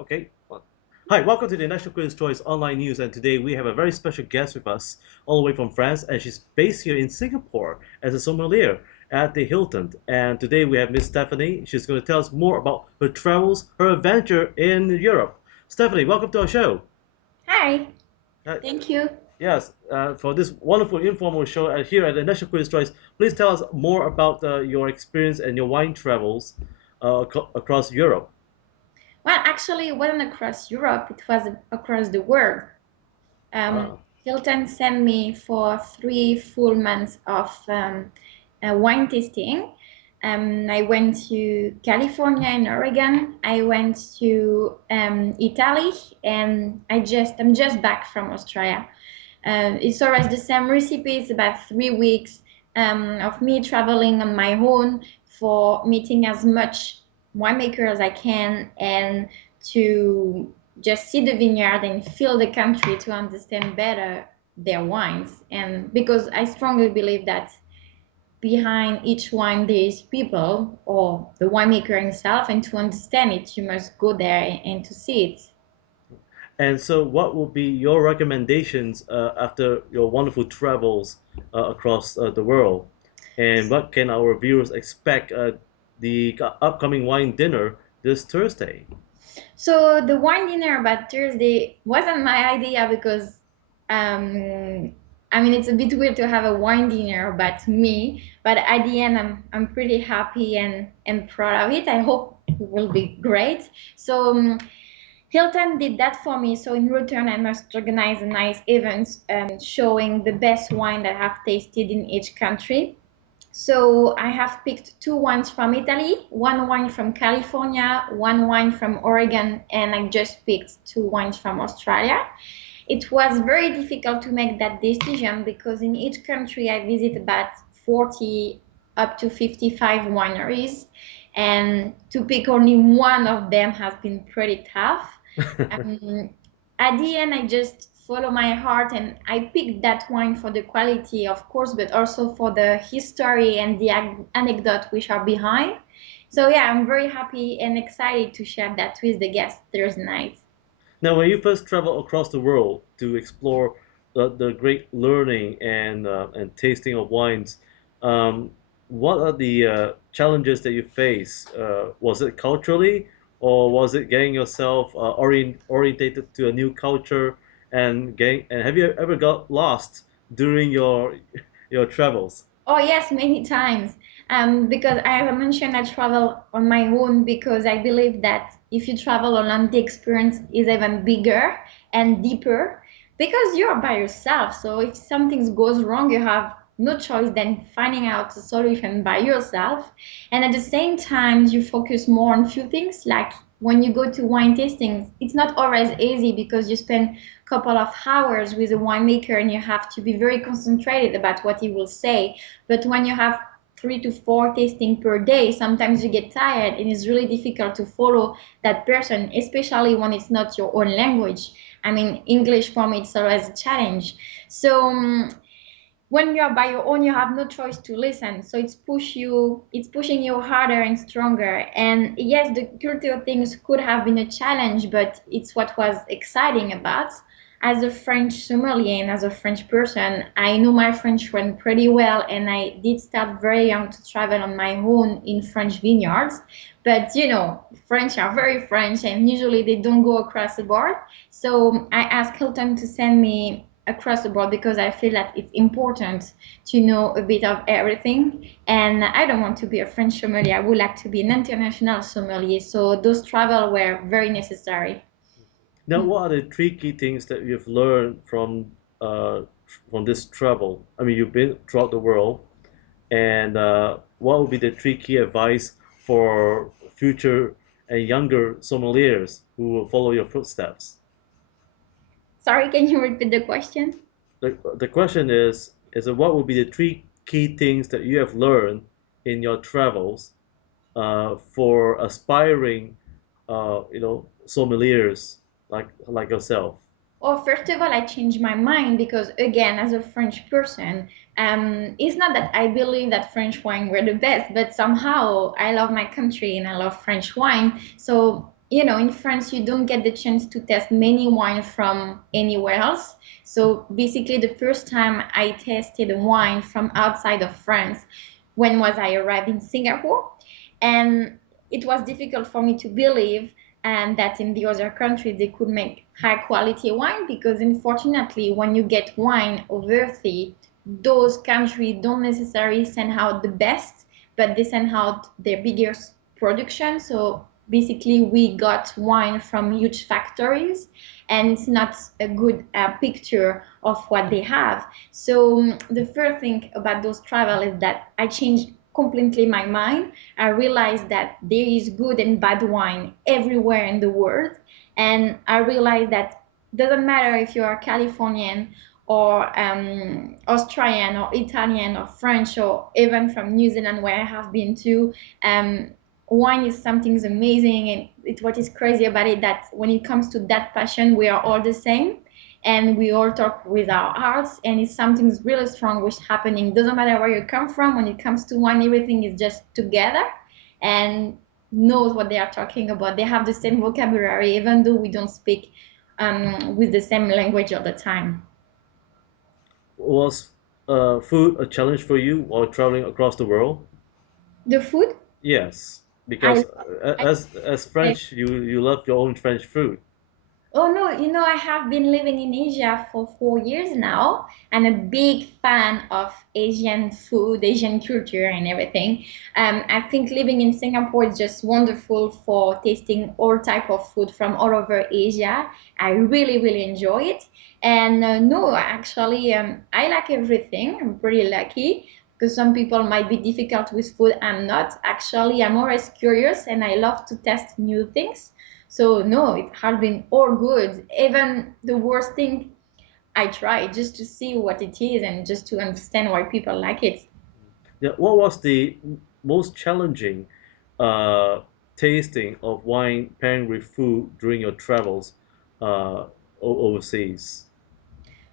Okay. Hi, welcome to the National Critics' Choice online news. And today we have a very special guest with us, all the way from France, and she's based here in Singapore as a sommelier at the Hilton. And today we have Miss Stephanie. She's going to tell us more about her travels, her adventure in Europe. Stephanie, welcome to our show. Hi, Uh, thank you. yes, for this wonderful informal show here at the National Critics' Choice, please tell us more about your experience and your wine travels across Europe. Well, actually, it wasn't across Europe, it was across the world. Um, Uh, Hilton sent me for 3 full months of wine tasting. I went to California and Oregon. I went to Italy, and I'm just back from Australia. It's always the same recipe. It's about 3 weeks of me traveling on my own for meeting as much winemaker as I can and to just see the vineyard and feel the country to understand better their wines. And because I strongly believe that behind each wine there is people or the winemaker himself, and to understand it, you must go there and to see it. And so, what will be your recommendations after your wonderful travels across the world? And what can our viewers expect the upcoming wine dinner this Thursday? So the wine dinner about Thursday wasn't my idea because, I mean, it's a bit weird to have a wine dinner about me. But at the end, I'm pretty happy and proud of it. I hope it will be great. So Hilton did that for me. So in return, I must organize a nice event showing the best wine that I've tasted in each country. So I have picked two wines from Italy, one wine from California, one wine from Oregon, and I just picked two wines from Australia. It was very difficult to make that decision because in each country I visit about 40 up to 55 wineries, and to pick only one of them has been pretty tough. Um, at the end, I just follow my heart and I picked that wine for the quality, of course, but also for the history and the anecdote which are behind. So yeah, I'm very happy and excited to share that with the guests Thursday night. Now, when you first travel across the world to explore the great learning and tasting of wines, um, what are the challenges that you face? Was it culturally, or was it getting yourself orientated to a new culture and have you ever got lost during your travels? Oh yes, many times. Because as I mentioned, I travel on my own because I believe that if you travel alone, the experience is even bigger and deeper because you're by yourself. So if something goes wrong, you have no choice than finding out a solution by yourself. And at the same time, you focus more on few things like when you go to wine tastings, it's not always easy because you spend a couple of hours with a winemaker and you have to be very concentrated about what he will say, but when you have 3 to 4 tasting per day, sometimes you get tired and it's really difficult to follow that person, especially when it's not your own language. I mean, English for me, it's always a challenge. So when you're by your own, you have no choice to listen. So it's pushing you harder and stronger. And yes, the cultural things could have been a challenge, but it's what was exciting about. As a French sommelier and as a French person, I know my French went pretty well, and I did start very young to travel on my own in French vineyards. But French are very French, and usually they don't go across the board. So I asked Hilton to send me across the board because I feel that it's important to know a bit of everything. And I don't want to be a French sommelier. I would like to be an international sommelier. So those travel were very necessary. Now, what are the three key things that you've learned from this travel? I mean, you've been throughout the world. And what would be the three key advice for future and younger sommeliers who will follow your footsteps? Sorry, can you repeat the question? The question is what would be the three key things that you have learned in your travels for aspiring, sommeliers like yourself? Well, first of all, I changed my mind because, again, as a French person, it's not that I believe that French wine were the best, but somehow I love my country and I love French wine. So in France, you don't get the chance to test many wine from anywhere else. So basically, the first time I tasted wine from outside of France, when was I arrived in Singapore, and it was difficult for me to believe and that in the other countries they could make high quality wine because unfortunately, when you get wine overseas, those countries don't necessarily send out the best, but they send out their biggest production. So basically, we got wine from huge factories, and it's not a good picture of what they have. So the first thing about those travel is that I changed completely my mind. I realized that there is good and bad wine everywhere in the world, and I realized that doesn't matter if you are Californian or Australian or Italian or French or even from New Zealand where I have been to. Um, Wine is something amazing, and it's what is crazy about it that when it comes to that passion, we are all the same, and we all talk with our hearts, and it's something really strong which is happening. Doesn't matter where you come from. When it comes to wine, everything is just together, and knows what they are talking about. They have the same vocabulary, even though we don't speak with the same language all the time. Was food a challenge for you while traveling across the world? The food, Yes, I, because I as French, you love your own French food. Oh no, I have been living in Asia for 4 years now. I'm a big fan of Asian food, Asian culture, and everything. I think living in Singapore is just wonderful for tasting all type of food from all over Asia. I really, really enjoy it. And no, actually, I like everything. I'm pretty lucky because some people might be difficult with food. I'm not. Actually, I'm always curious and I love to test new things. So no, it has been all good. Even the worst thing I tried just to see what it is and just to understand why people like it. Yeah, what was the most challenging uh, tasting of wine pairing with food during your travels overseas?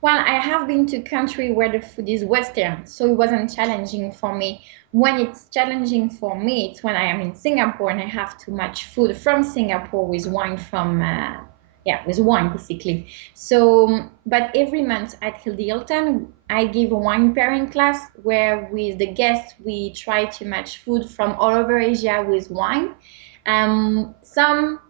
Well, I have been to country where the food is Western, so it wasn't challenging for me. When it's challenging for me, it's when I am in Singapore and I have to match food from Singapore with wine with wine basically. So, but every month at Hilton, I give a wine pairing class where with the guests we try to match food from all over Asia with wine. Some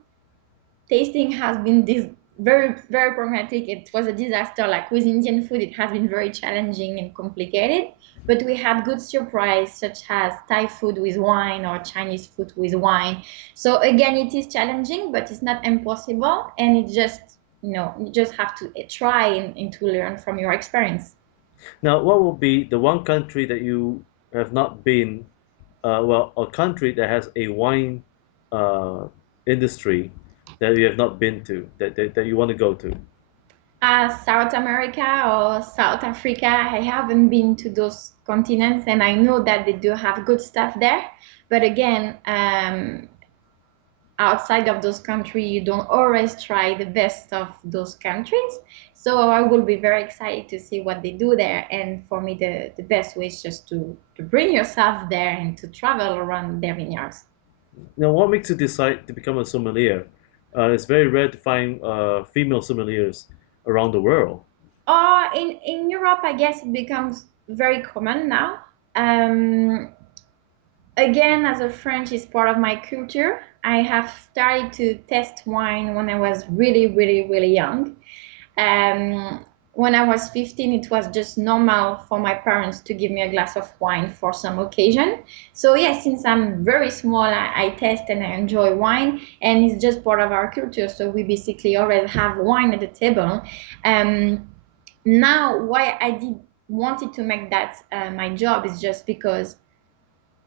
tasting has been this very very problematic. It was a disaster. Like with Indian food, it has been very challenging and complicated. But we had good surprise such as Thai food with wine or Chinese food with wine. So again, it is challenging, but it's not impossible. And it just you just have to try and to learn from your experience. Now, what will be the one country that you have not been, well, a country that has a wine uh, industry that you have not been to, that you want to go to? South America or South Africa, I haven't been to those continents, and I know that they do have good stuff there. But again, outside of those countries, you don't always try the best of those countries. So I will be very excited to see what they do there. And for me, the best way is just to bring yourself there and to travel around their vineyards. Now, what makes you decide to become a sommelier? It's very rare to find female sommeliers around the world. Or in Europe, I guess it becomes very common now. Um, Again, as a French is part of my culture, I have started to test wine when I was really, really, really young. When I was 15, it was just normal for my parents to give me a glass of wine for some occasion. So, yeah, since I'm very small, I test and I enjoy wine, and it's just part of our culture. So, we basically always have wine at the table. Um, Now, why I did wanted to make that my job is just because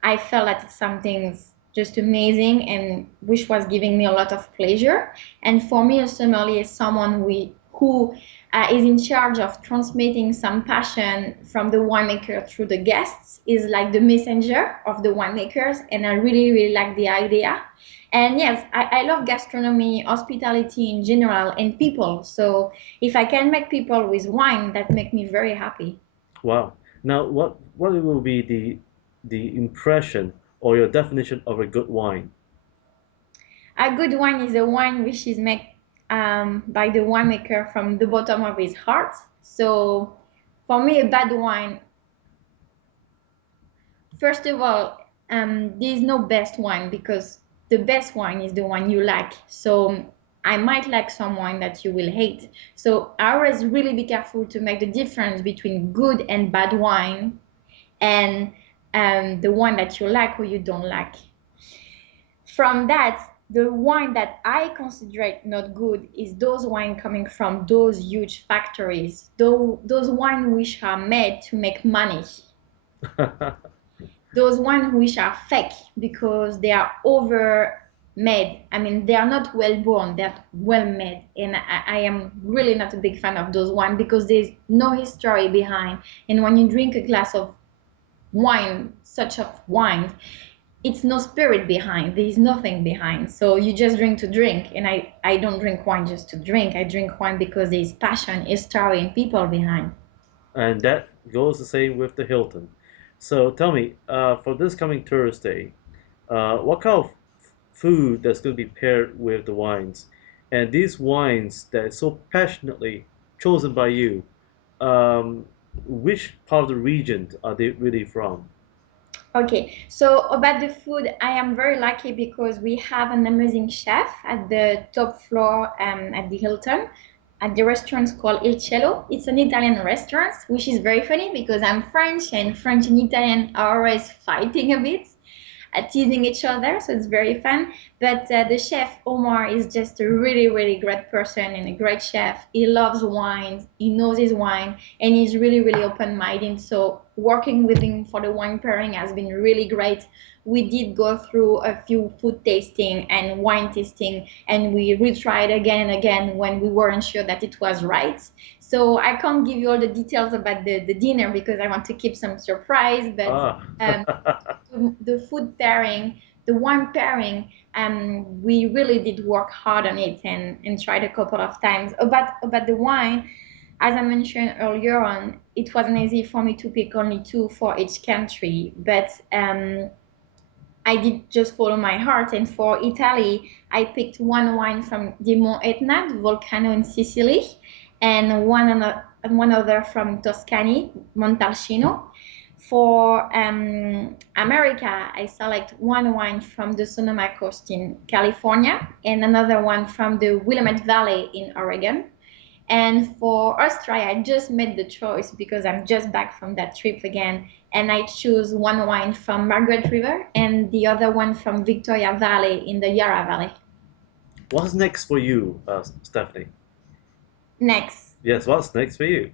I felt that it's something just amazing and which was giving me a lot of pleasure. And for me, a sommelier is someone who is in charge of transmitting some passion from the winemaker through the guests, is like the messenger of the winemakers. And I really, really like the idea. And yes, I love gastronomy, hospitality in general, and people. So if I can make people with wine, that make me very happy. Wow. Now, what will be the impression or your definition of a good wine? A good wine is a wine which is made by the winemaker from the bottom of his heart. So for me, a bad wine, first of all, there is no best wine because the best wine is the one you like. So I might like some wine that you will hate. So I always really be careful to make the difference between good and bad wine and the one that you like or you don't like. From that, the wine that I consider not good is those wine coming from those huge factories, those wine which are made to make money, those wine which are fake because they are over made. I mean, they are not well born, they're well made. And I am really not a big fan of those wine because there's no history behind. And when you drink a glass of wine, such of wine, it's no spirit behind. There's nothing behind. So you just drink to drink. And I don't drink wine just to drink. I drink wine because there's passion, history, and people behind. And that goes the same with the Hilton. So tell me, for this coming Thursday, what kind of food that's going to be paired with the wines? And these wines that are so passionately chosen by you, which part of the region are they really from? Okay, so about the food, I am very lucky because we have an amazing chef at the top floor at the Hilton, at the restaurant called Il Cielo. It's an Italian restaurant, which is very funny because I'm French and French and Italian are always fighting a bit, teasing each other, so it's very fun. But the chef Omar is just a really, really great person and a great chef. He loves wines, he knows his wine, and he's really, really open-minded. So working with him for the wine pairing has been really great. We did go through a few food tasting and wine tasting, and we retried again and again when we weren't sure that it was right. So I can't give you all the details about the dinner because I want to keep some surprise, but Ah, um, the food pairing, the wine pairing, we really did work hard on it and tried a couple of times. About the wine, as I mentioned earlier on, it wasn't easy for me to pick only two for each country, but I did just follow my heart. And for Italy, I picked one wine from the Mont Etna, the volcano in Sicily, and one other from Tuscany, Montalcino. For America, I select one wine from the Sonoma Coast in California and another one from the Willamette Valley in Oregon. And for Australia, I just made the choice because I'm just back from that trip again. And I choose one wine from Margaret River and the other one from Victoria Valley in the Yarra Valley. what's next for you, Stephanie? Next. Yes, what's next for you?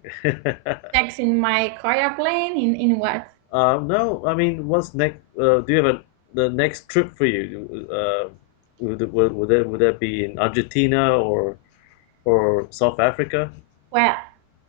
Next in my career plane, in what? No, I mean, what's next? Do you have the next trip for you? Would that be in Argentina or South Africa? Well,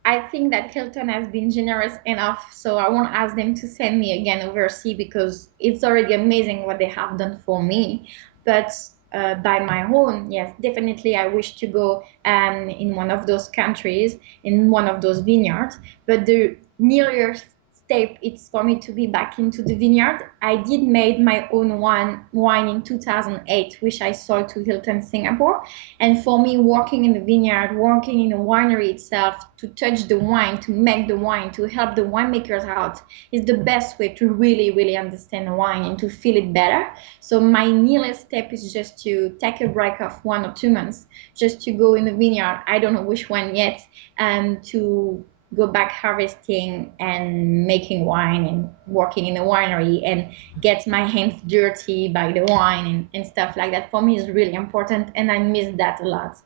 I think that Hilton has been generous enough, so I won't ask them to send me again overseas because it's already amazing what they have done for me. But by my own, yes, definitely I wish to go in one of those countries, in one of those vineyards. But the nearest step it's for me to be back into the vineyard. I did made my own wine in 2008, which I sold to Hilton Singapore. And for me, working in the vineyard, working in the winery itself, to touch the wine, to make the wine, to help the winemakers out, is the best way to really, really understand the wine and to feel it better. So my nearest step is just to take a break of 1 or 2 months, just to go in the vineyard. I don't know which one yet, and to go back harvesting and making wine and working in a winery and get my hands dirty by the wine and stuff like that for me is really important and I miss that a lot.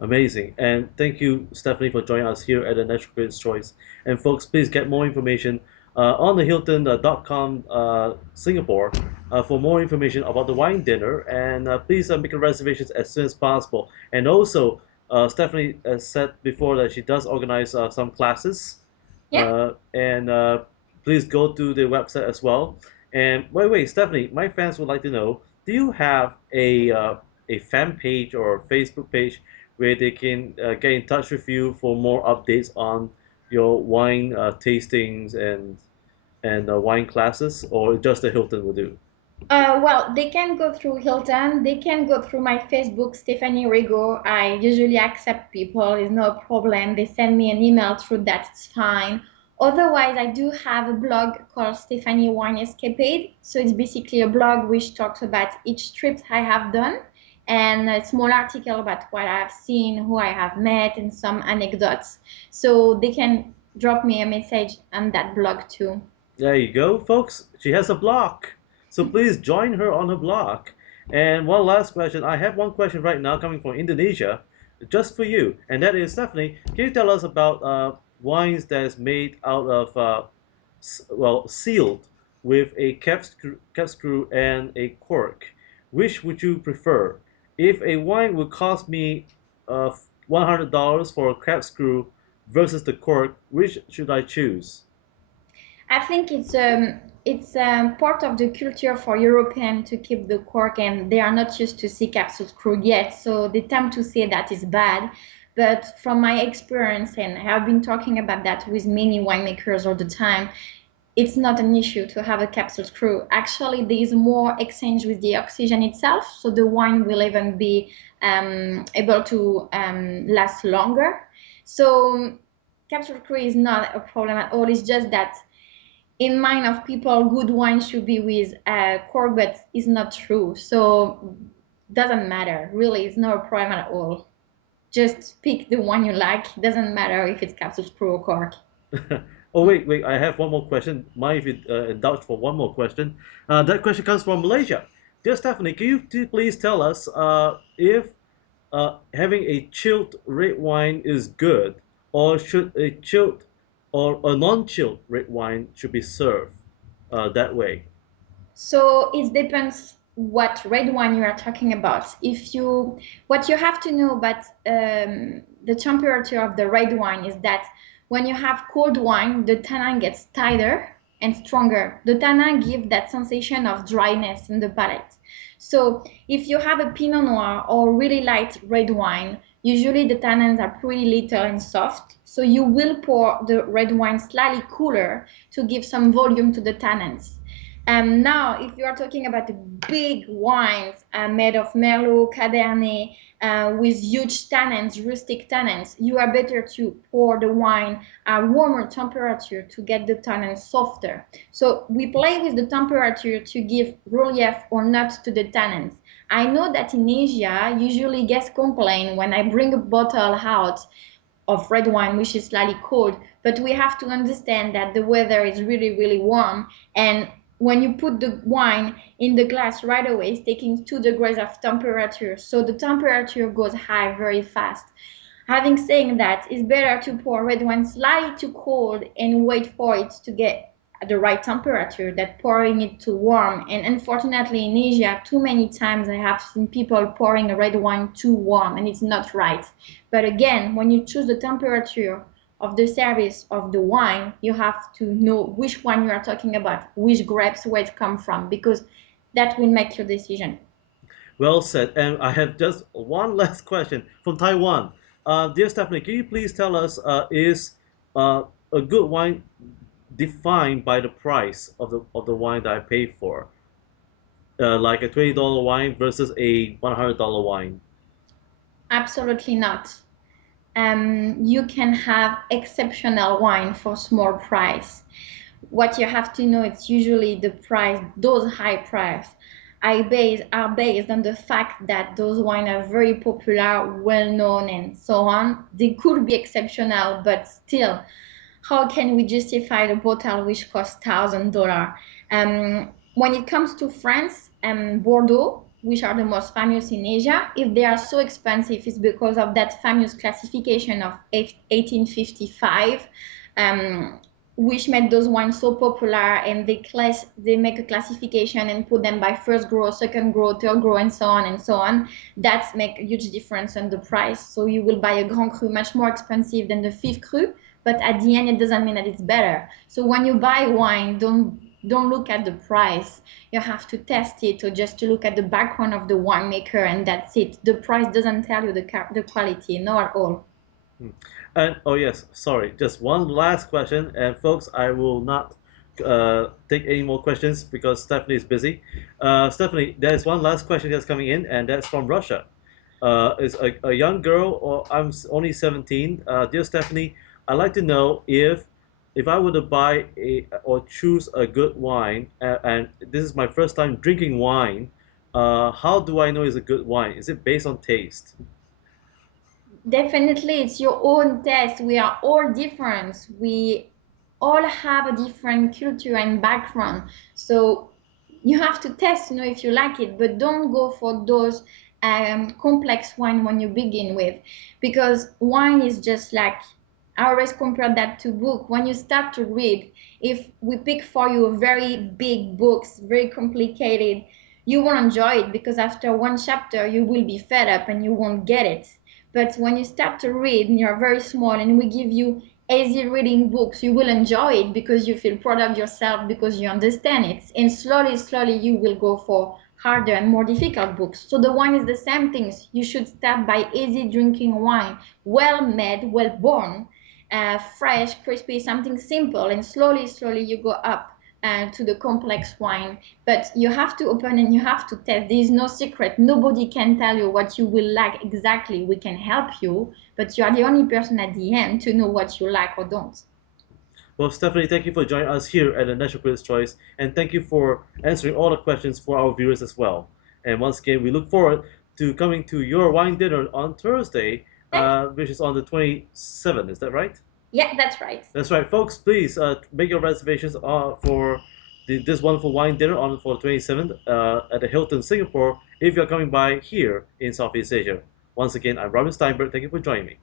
Amazing. And thank you, Stephanie, for joining us here at the Natural Creators Choice. And folks, please get more information on the Hilton.com Singapore for more information about the wine dinner. And please make reservations as soon as possible. And also, Stephanie said before that she does organize some classes. Yeah. And please go to the website as well. And wait, Stephanie, my fans would like to know, do you have a fan page or Facebook page where they can get in touch with you for more updates on your wine tastings and wine classes, or just the Hilton will do? Well, they can go through Hilton. They can go through my Facebook, Stephanie Rigourd. I usually accept people. It's no problem. They send me an email through that. It's fine. Otherwise, I do have a blog called Stephanie Wine Escapade. So it's basically a blog which talks about each trip I have done and a small article about what I've seen, who I have met, and some anecdotes. So they can drop me a message on that blog too. There you go, folks. She has a blog. So please join her on her blog. And one last question. I have one question right now coming from Indonesia, just for you. And that is, Stephanie, can you tell us about wines that is made out of, well, sealed with a cap screw and a cork? Which would you prefer? If a wine would cost me $100 for a cap screw versus the cork, which should I choose? I think it's part of the culture for European to keep the cork, and they are not used to see capsules screwed yet, so they tend to say that is bad. But from my experience, and I've been talking about that with many winemakers all the time, it's not an issue to have a capsule screw. Actually, there is more exchange with the oxygen itself, so the wine will even be able to last longer. So capsule screw is not a problem at all. It's just that in mind of people, good wine should be with cork, but it's not true. So doesn't matter. Really, it's not a problem at all. Just pick the one you like. It doesn't matter if it's capsule screw or cork. Oh, wait, I have one more question. Mind if you indulge for one more question? That question comes from Malaysia. Dear Stephanie, can you please tell us if having a chilled red wine is good, or should a chilled or a non-chilled red wine should be served that way? So it depends what red wine you are talking about. What you have to know about the temperature of the red wine is that when you have cold wine, the tannin gets tighter and stronger. The tannin gives that sensation of dryness in the palate. So if you have a Pinot Noir or really light red wine, usually the tannins are pretty little and soft. So you will pour the red wine slightly cooler to give some volume to the tannins. Now, if you are talking about the big wines made of Merlot, Cabernet, with huge tannins, rustic tannins, you are better to pour the wine at warmer temperature to get the tannins softer. So we play with the temperature to give relief or not to the tannins. I know that in Asia, usually guests complain when I bring a bottle out of red wine, which is slightly cold. But we have to understand that the weather is really, really warm. And when you put the wine in the glass right away, it's taking 2 degrees of temperature. So the temperature goes high very fast. Having said that, it's better to pour red wine slightly too cold and wait for it to get at the right temperature than pouring it too warm. And unfortunately, in Asia, too many times I have seen people pouring a red wine too warm, and it's not right. But again, when you choose the temperature of the service of the wine, you have to know which one you are talking about, which grapes, where it come from, because that will make your decision. Well said. And I have just one last question from Taiwan. Dear Stephanie, can you please tell us is uh, a good wine defined by the price of the wine that I paid for? Like a $20 wine versus a $100 wine. Absolutely not. You can have exceptional wine for small price. What you have to know is usually the price, those high price are based on the fact that those wines are very popular, well known, and so on. They could be exceptional, but still, how can we justify the bottle which costs $1,000? When it comes to France and Bordeaux, which are the most famous in Asia, if they are so expensive, it's because of that famous classification of 1855, um, which made those wines so popular. And they make a classification and put them by first grow, second grow, third grow, and so on and so on. That make a huge difference in the price. So you will buy a Grand Cru much more expensive than the Fifth Cru, but at the end it doesn't mean that it's better. So when you buy wine, don't look at the price. You have to test it, or just to look at the background of the winemaker, and that's it. The price doesn't tell you the quality, not at all. Hmm. And oh yes, sorry, just one last question. And folks, I will not take any more questions because Stephanie is busy. Stephanie, there's one last question that's coming in, and that's from Russia. Is a young girl, or only 17. Dear Stephanie, I'd like to know if I were to buy a or choose a good wine, and this is my first time drinking wine. How do I know it's a good wine? Is it based on taste? Definitely, it's your own taste. We are all different. We all have a different culture and background. So you have to test, if you like it, but don't go for those complex wine when you begin with, because wine is just like, I always compare that to book. When you start to read, if we pick for you very big books, very complicated, you won't enjoy it because after one chapter you will be fed up and you won't get it. But when you start to read and you're very small and we give you easy reading books, you will enjoy it because you feel proud of yourself because you understand it. And slowly, slowly, you will go for harder and more difficult books. So the wine is the same things. You should start by easy drinking wine, well made, well born, fresh, crispy, something simple, and slowly, slowly you go up to the complex wine. But you have to open and you have to test. There is no secret. Nobody can tell you what you will like exactly. We can help you, but you are the only person at the end to know what you like or don't. Well, Stephanie, thank you for joining us here at the National Critics' Choice, and thank you for answering all the questions for our viewers as well. And once again, we look forward to coming to your wine dinner on Thursday, Thank you. which is on the 27th. Is that right? Yeah, that's right. That's right, folks. Please make your reservations for this wonderful wine dinner on for the 27th at the Hilton Singapore if you're coming by here in Southeast Asia. Once again, I'm Robin Steinberg. Thank you for joining me.